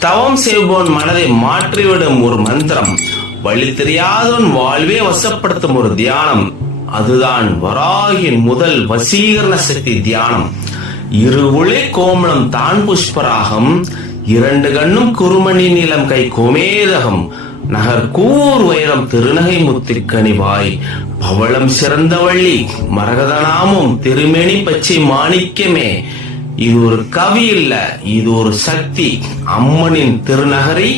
தவம் செய்பவன் மனதை மாற்றிவிடும் ஒரு மந்திரம். வழி தெரியாதவன் வாழ்வே வசப்படுத்தும் ஒரு தியானம். அதுதான் வராகின் முதல் வசீகரண சக்தி தியானம். இரு ஒளி கோமளம் தான் புஷ்பராகம். இரண்டு கண்ணும் குறுமணி நீளம் கை கோமேதகம். நகர் கூர் வைரம் திருநகை முத்திற்கனிவாய் பவளம் சிறந்த வள்ளி மரகதனாமும் திருமேனி பச்சை மாணிக்கமே. இது ஒரு கவி இல்ல இது ஒரு சக்தி. அம்மனின் திருநகரி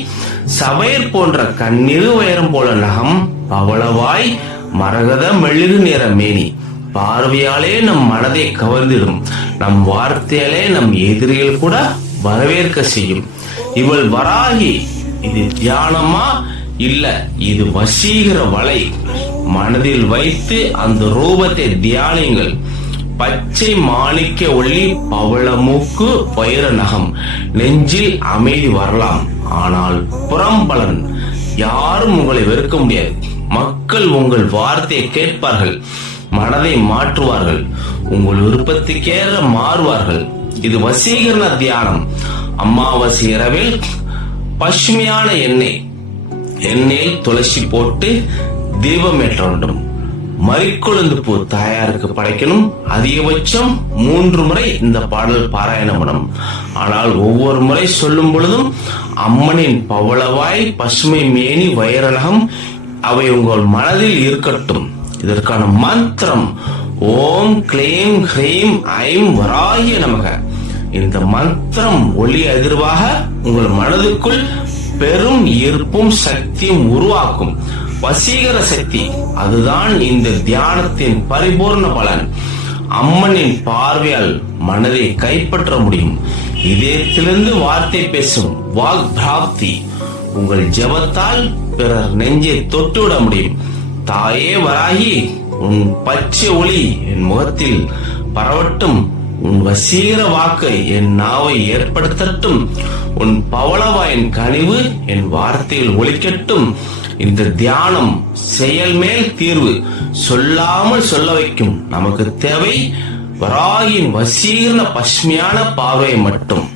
சபையர் போன்ற கண்ணிரு உயரம் போல நகம் பவளவாய் மரகத மெழுகு நிற மேனி. பார்வையாலே நம் மனதை கவர்ந்திடும். நம் வார்த்தையாலே நம் எதிரிகள் கூட வரவேற்க செய்யும். இவள் வராகி இது தியானமா இல்ல இது வசீகர வலை? மனதில் வைத்து அந்த ரூபத்தை தியானிங்கள் பச்சை மாணிக்க ஒளி பவளமூக்கு பயிர நகம் நெஞ்சில் அமைதி வரலாம். ஆனால் புறம்பலன் யாரும் உங்களை வெறுக்க முடியாது. மக்கள் உங்கள் வார்த்தையை கேட்பார்கள் மனதை மாற்றுவார்கள் உங்கள் விருப்பத்துக்கேற மாறுவார்கள். இது வசீகரண தியானம். அமாவாசை இரவில் பசுமையான எண்ணெய் எண்ணெயில் துளசி போட்டு தீபம் ஏற்ற வேண்டும். மறிக்கொழுந்து பூ தாயாருக்கு படைக்கணும். அதிகபட்சம் மூன்று முறை இந்த பாடல் பாராயணம் பண்ணணும் ஆனால் ஒவ்வொரு முறை சொல்லும் பொழுதும் அம்மனின் பவளவாய் பசுமை மேனி வைரலகம் அவை உங்கள் மனதில் இருக்கட்டும். இதற்கான மந்திரம் ஓம் க்ளீம் ஹ்ரீம் ஐம் வராகிய நமக. இந்த மந்திரம் ஒளி அதிர்வாக உங்கள் மனதுக்குள் பெரும் ஈர்ப்பும் சக்தியும் உருவாக்கும். வசீகர சக்தி. அதுதான் இந்த தியானத்தின் பரிபூர்ண பலன். அம்மனின் பார்வையால் மனதை கைப்பற்ற முடியும். இதயத்திலிருந்து வார்த்தை பேசும் வாக் பிராப்தி. உங்கள் ஜெபத்தால் பிறர் நெஞ்சை தொட்டுவிட முடியும். தாயே வராகி உன் பச்சை ஒளி என் முகத்தில் பரவட்டும். உன் வசீகர வாக்கை என் நாவை ஏற்படுத்தட்டும். உன் பவளவாயின் கனிவு என் வார்த்தையில் ஒலிக்கட்டும். இந்த தியானம் செயல் மேல் தீர்வு. சொல்லாமல் சொல்ல வைக்கும் நமக்கு தேவை. வராகின் வசீகரண பசுமையான பார்வை மட்டும்.